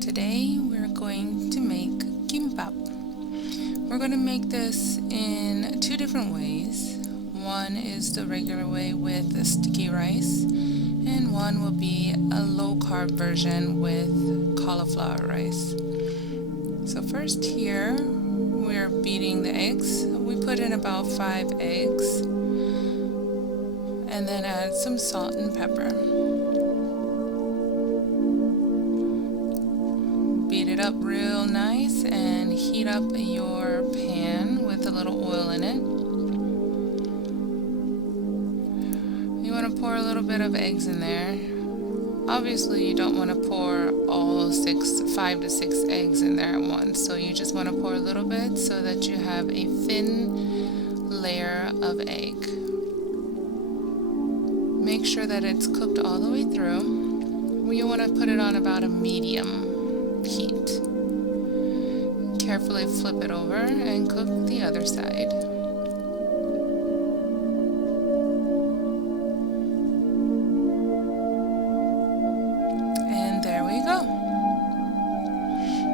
Today we're going to make Kimbap. We're going to make this in two different ways. One is the regular way with the sticky rice, and one will be a low carb version with cauliflower rice. So first here we're beating the eggs. We put in about 5 eggs and then add some salt and pepper. Beat it up real nice and heat up your pan with a little oil in it. You want to pour a little bit of eggs in there. Obviously you don't want to pour all 5 to 6 eggs in there at once, so you just want to pour a little bit so that you have a thin layer of egg. Make sure that it's cooked all the way through. You want to put it on about a medium heat. Carefully flip it over and cook the other side. And there we go.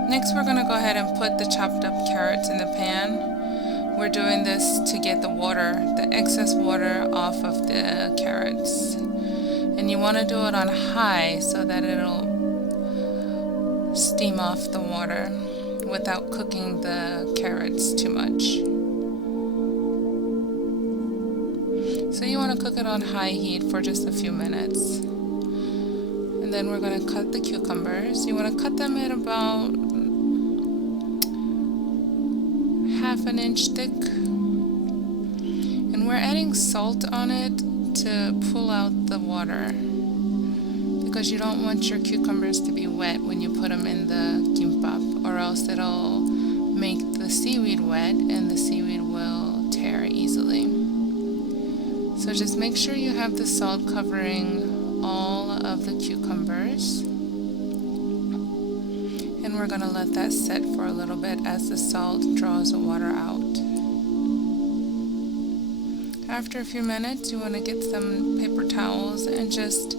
Next we're going to go ahead and put the chopped up carrots in the pan. We're doing this to get the excess water off of the carrots. And you want to do it on high so that it'll steam off the water without cooking the carrots too much. So you want to cook it on high heat for just a few minutes. And then we're going to cut the cucumbers. You want to cut them at about 1/2 inch thick. And we're adding salt on it to pull out the water, because you don't want your cucumbers to be wet when you put them in the kimbap, or else it'll make the seaweed wet and the seaweed will tear easily. So just make sure you have the salt covering all of the cucumbers. And we're going to let that set for a little bit as the salt draws the water out. After a few minutes, you want to get some paper towels and just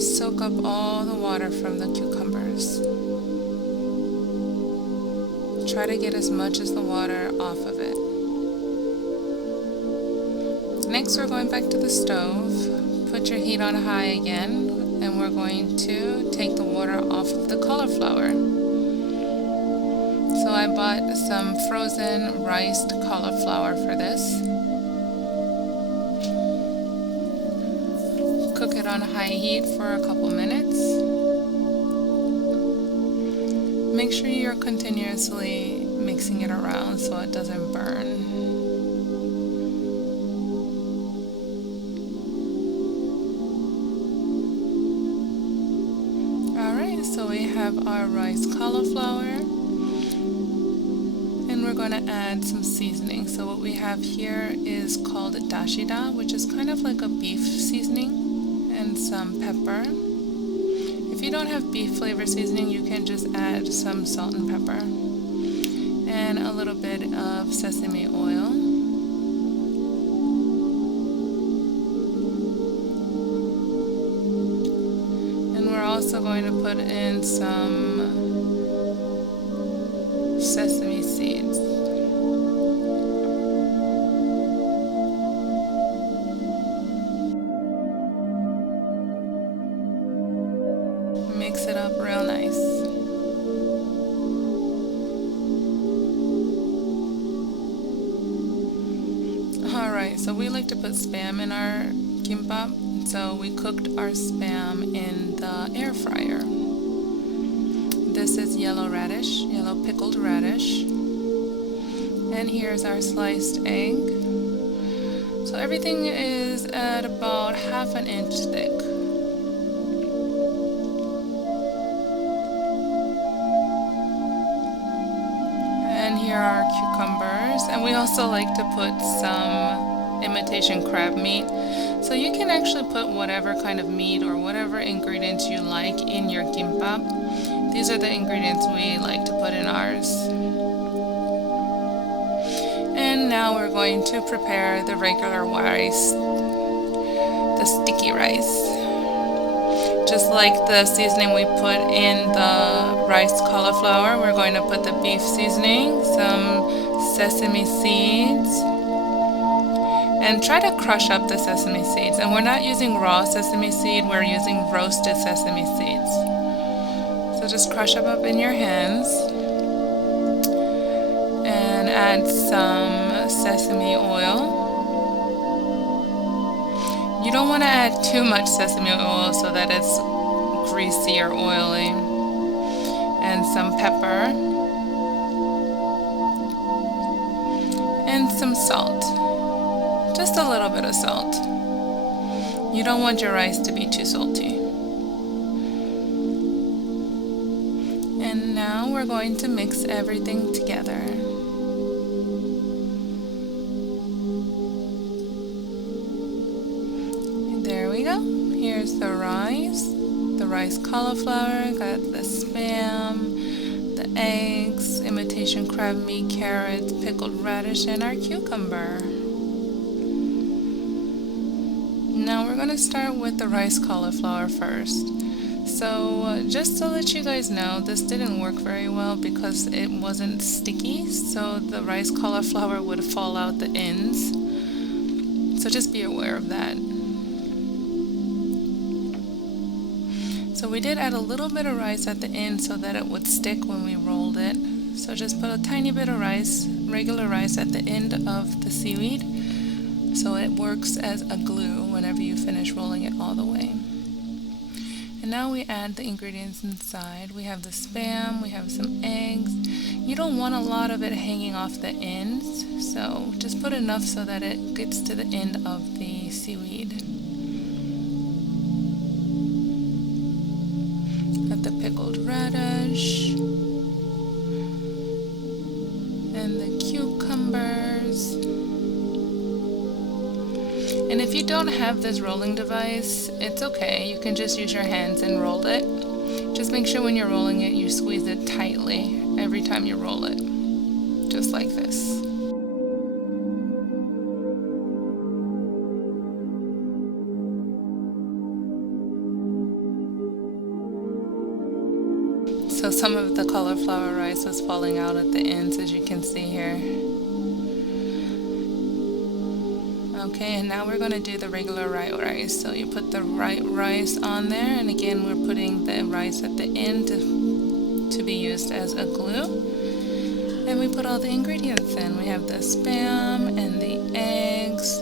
soak up all the water from the cucumbers. Try to get as much as the water off of it. Next, we're going back to the stove. Put your heat on high again, and we're going to take the water off of the cauliflower. So I bought some frozen riced cauliflower for this. Cook it on high heat for a couple minutes. Make sure you're continuously mixing it around so it doesn't burn. Alright, so we have our rice cauliflower, and we're going to add some seasoning. So what we have here is called dashida, which is kind of like a beef seasoning, and some pepper. If you don't have beef flavor seasoning, you can just add some salt and pepper, and a little bit of sesame oil. And we're also going to put in some sesame seeds. Mix it up real nice. Alright, so we like to put spam in our kimbap, so we cooked our spam in the air fryer. This is yellow pickled radish. And here's our sliced egg. So everything is at about 1/2 inch thick. And here are our cucumbers, and we also like to put some imitation crab meat. So you can actually put whatever kind of meat or whatever ingredients you like in your kimbap. These are the ingredients we like to put in ours. And now we're going to prepare the regular rice, the sticky rice. Just like the seasoning we put in the rice cauliflower, we're going to put the beef seasoning, some sesame seeds, and try to crush up the sesame seeds. And we're not using raw sesame seed, we're using roasted sesame seeds. So just crush them up in your hands and add some sesame oil. You don't want to add too much sesame oil so that it's greasy or oily. And some pepper. And some salt. Just a little bit of salt. You don't want your rice to be too salty. And now we're going to mix everything together. There we go. Here's the rice cauliflower, got the Spam, the eggs, imitation crab meat, carrots, pickled radish, and our cucumber. Now we're going to start with the rice cauliflower first. So just to let you guys know, this didn't work very well because it wasn't sticky, so the rice cauliflower would fall out the ends. So just be aware of that. So we did add a little bit of rice at the end so that it would stick when we rolled it. So just put a tiny bit of rice, regular rice, at the end of the seaweed so it works as a glue whenever you finish rolling it all the way. And now we add the ingredients inside. We have the Spam, we have some eggs. You don't want a lot of it hanging off the ends, so just put enough so that it gets to the end of the seaweed. Got the pickled radish and the cucumbers. And if you don't have this rolling device, it's okay. You can just use your hands and roll it. Just make sure when you're rolling it, you squeeze it tightly every time you roll it. Just like this. So some of the cauliflower rice was falling out at the ends, as you can see here. Okay, and now we're going to do the regular rice. So you put the rice on there, and again we're putting the rice at the end to be used as a glue. And we put all the ingredients in. We have the Spam and the eggs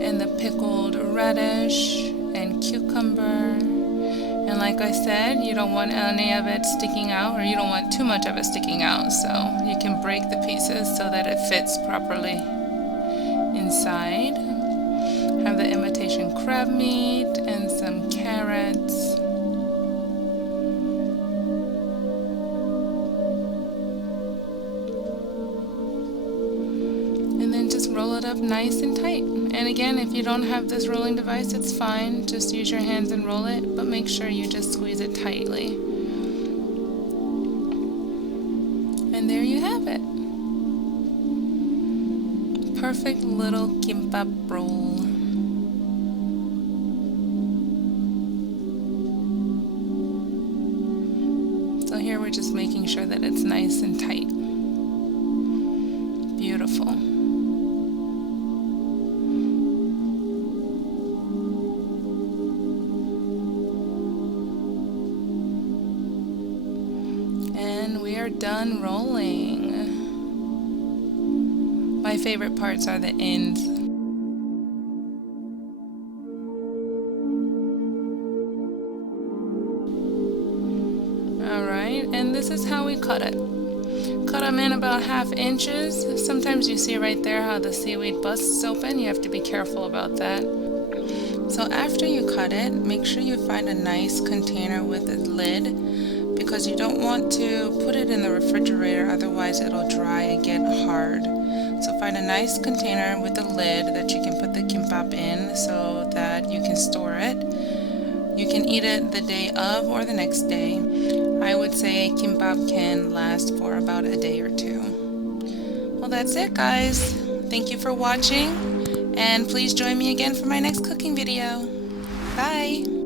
and the pickled radish and cucumber. And like I said, you don't want any of it sticking out, or you don't want too much of it sticking out, so you can break the pieces so that it fits properly inside. Have the imitation crab meat and some carrots. And then just roll it up nice and tight. And again, if you don't have this rolling device, it's fine. Just use your hands and roll it, but make sure you just squeeze it tightly. And there you have it. Perfect little Kimbap roll. So here we're just making sure that it's nice and tight. Beautiful. And we are done rolling. My favorite parts are the ends. Alright, and this is how we cut it. Cut them in about 1/2 inches. Sometimes you see right there how the seaweed busts open. You have to be careful about that. So after you cut it, make sure you find a nice container with a lid, because you don't want to put it in the refrigerator, otherwise it'll dry and get hard. So find a nice container with a lid that you can put the kimbap in so that you can store it. You can eat it the day of or the next day. I would say kimbap can last for about a day or two. Well, that's it, guys. Thank you for watching, and please join me again for my next cooking video. Bye!